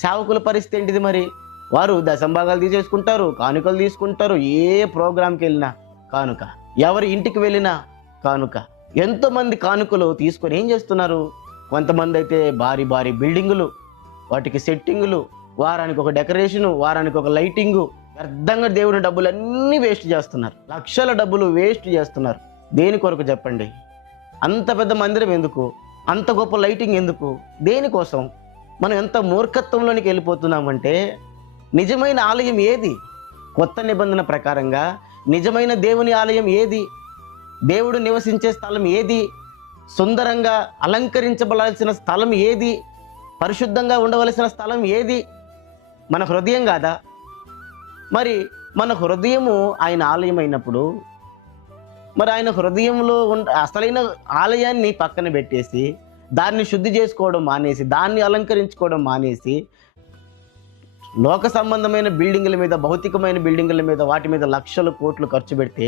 సేవకుల పరిస్థితి ఏంటిది మరి? వారు దశంభాగాలు తీసేసుకుంటారు, కానుకలు తీసుకుంటారు. ఏ ప్రోగ్రాంకి వెళ్ళినా కానుక, ఎవరి ఇంటికి వెళ్ళినా కానుక. ఎంతోమంది కానుకలు తీసుకొని ఏం చేస్తున్నారు? కొంతమంది అయితే భారీ భారీ బిల్డింగులు, వాటికి సెట్టింగులు, వారానికి ఒక డెకరేషను, వారానికి ఒక లైటింగు. వ్యర్థంగా దేవుని డబ్బులన్నీ వేస్ట్ చేస్తున్నారు. లక్షల డబ్బులు వేస్ట్ చేస్తున్నారు. దేని కొరకు చెప్పండి? అంత పెద్ద మందిరం ఎందుకు? అంత గొప్ప లైటింగ్ ఎందుకు? దేనికోసం? మనం ఎంత మూర్ఖత్వంలోనికి వెళ్ళిపోతున్నామంటే, నిజమైన ఆలయం ఏది? కొత్త నిబంధన ప్రకారంగా నిజమైన దేవుని ఆలయం ఏది? దేవుడు నివసించే స్థలం ఏది? సుందరంగా అలంకరించబడాల్సిన స్థలం ఏది? పరిశుద్ధంగా ఉండవలసిన స్థలం ఏది? మన హృదయం కాదా? మరి మన హృదయము ఆయన ఆలయం అయినప్పుడు, మరి ఆయన హృదయంలో అసలైన ఆలయాన్ని పక్కన పెట్టేసి, దాన్ని శుద్ధి చేసుకోవడం మానేసి, దాన్ని అలంకరించుకోవడం మానేసి, లోక సంబంధమైన బిల్డింగుల మీద, భౌతికమైన బిల్డింగుల మీద, వాటి మీద లక్షలు కోట్లు ఖర్చు పెడితే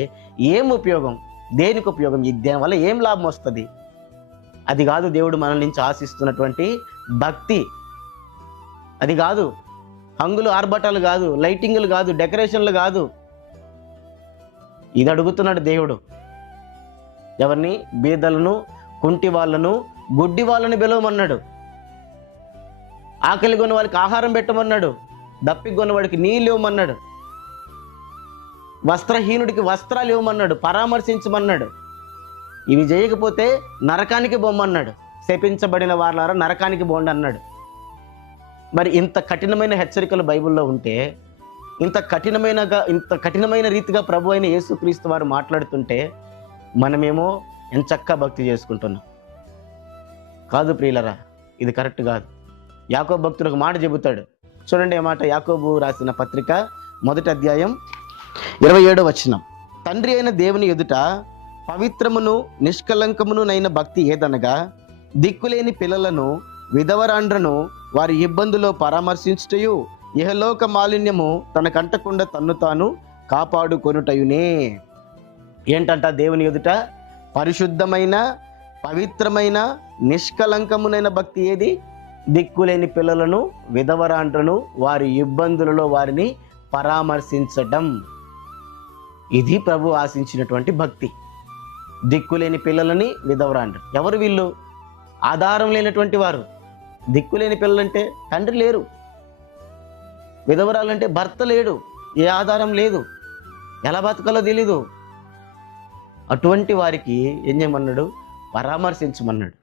ఏం ఉపయోగం? దేనికి ఉపయోగం? దానివల్ల ఏం లాభం వస్తుంది? అది కాదు దేవుడు మన నుంచి ఆశిస్తున్నటువంటి భక్తి. అది కాదు. హంగులు ఆర్భటాలు కాదు, లైటింగులు కాదు, డెకరేషన్లు కాదు. ఇది అడుగుతున్నాడు దేవుడు. ఎవరిని? బీదలను, కుంటి వాళ్ళను, గుడ్డి వాళ్ళని పిలవమన్నాడు. ఆకలి కొన్న వాడికి ఆహారం పెట్టమన్నాడు. దప్పికి కొన్నవాడికి నీళ్ళు ఇవ్వమన్నాడు. వస్త్రహీనుడికి వస్త్రాలు ఇవ్వమన్నాడు. పరామర్శించమన్నాడు. ఇవి చేయకపోతే నరకానికి బొమ్మన్నాడు. శపించబడిన వారలారా నరకానికి బోండి అన్నాడు. మరి ఇంత కఠినమైన హెచ్చరికలు బైబిల్లో ఉంటే, ఇంత కఠినమైన రీతిగా ప్రభు అయిన యేసుక్రీస్తు వారు మాట్లాడుతుంటే, మనమేమో ఎంచక్కా భక్తి చేసుకుంటున్నాం. కాదు ప్రియులరా, ఇది కరెక్ట్ కాదు. యాకోబు భక్తుడు ఒక మాట చెబుతాడు. చూడండి ఏ మాట. యాకోబు రాసిన పత్రిక 1వ అధ్యాయం 27వ వచనం. తండ్రి అయిన దేవుని ఎదుట పవిత్రమును నిష్కలంకమునునైన భక్తి ఏదనగా, దిక్కులేని పిల్లలను, విధవరాండ్రను వారి ఇబ్బందులో పరామర్శించుటయు, ఇహలోక మాలిన్యము తనకంటకుండా తన్ను తాను కాపాడుకొనుటయునే. ఏంటంట? దేవుని ఎదుట పరిశుద్ధమైన, పవిత్రమైన, నిష్కలంకమునైన భక్తి ఏది? దిక్కులేని పిల్లలను, విధవరాండ్రను వారి ఇబ్బందులలో వారిని పరామర్శించడం. ఇది ప్రభు ఆశించినటువంటి భక్తి. దిక్కులేని పిల్లలని, విధవరాండ్రు. ఎవరు వీళ్ళు? ఆధారం లేనటువంటి వారు. దిక్కులేని పిల్లలంటే తండ్రి లేరు, విధవరాలంటే భర్త లేడు, ఏ ఆధారం లేదు, ఎలా బతకాలో తెలీదు. అటువంటి వారికి ఏం చేయమన్నాడు? పరామర్శించమన్నాడు.